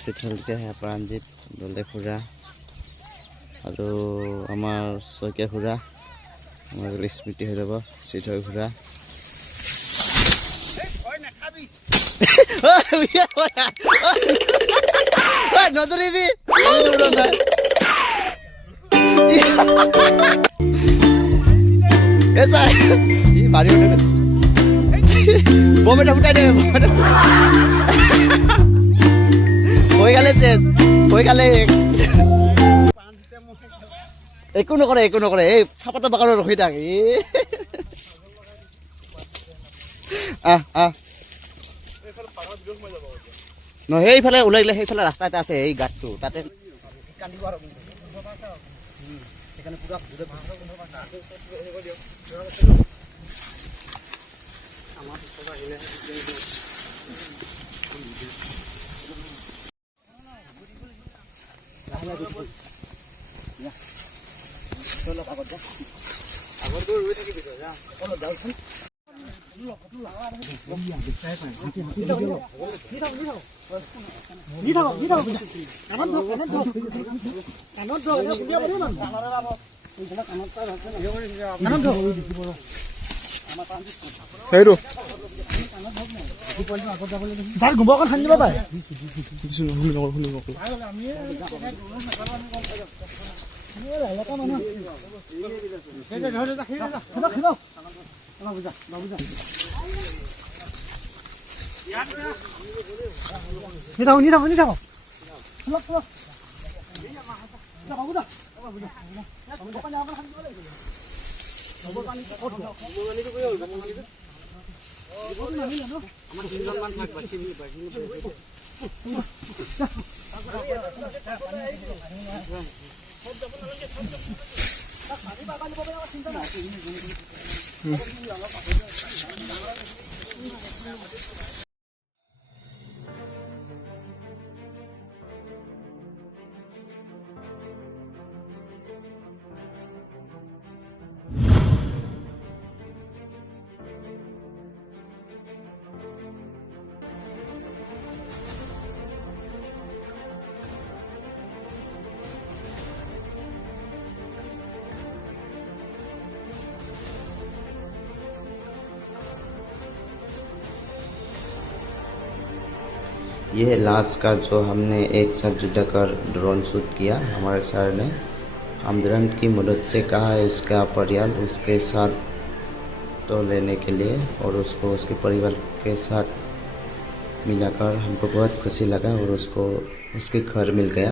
হস্পিটেলতে প্ৰাণজিৎ দলে খুৰা আৰু আমাৰ শইকীয়া খুৰা আমাৰ স্মৃতি হৈ যাব চিধৈ খুৰা নদৰিবি মাৰি বম এটা ফুটাই দে হৈ গালে চেচ হৈ গালে একো নকৰে এই চাপাতা বাগানত ৰখি থাক সেইফালে ওলাই গ'লে সেইফালে ৰাস্তা এটা আছে এই গাঁতটো তাতে তাৰ গোবৰ অকণ খান্দিব পাৰে ये लास्ट का जो हमने एक साथ जुटा कर ड्रोन शूट किया हमारे सर ने हम ड्रोन की मदद से कहा है उसका परिवार उसके साथ तो लेने के लिए और उसको उसके परिवार के साथ मिलाकर हमको बहुत खुशी लगा और उसको उसके घर मिल गया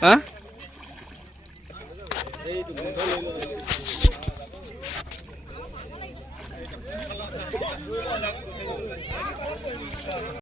হ্যাঁ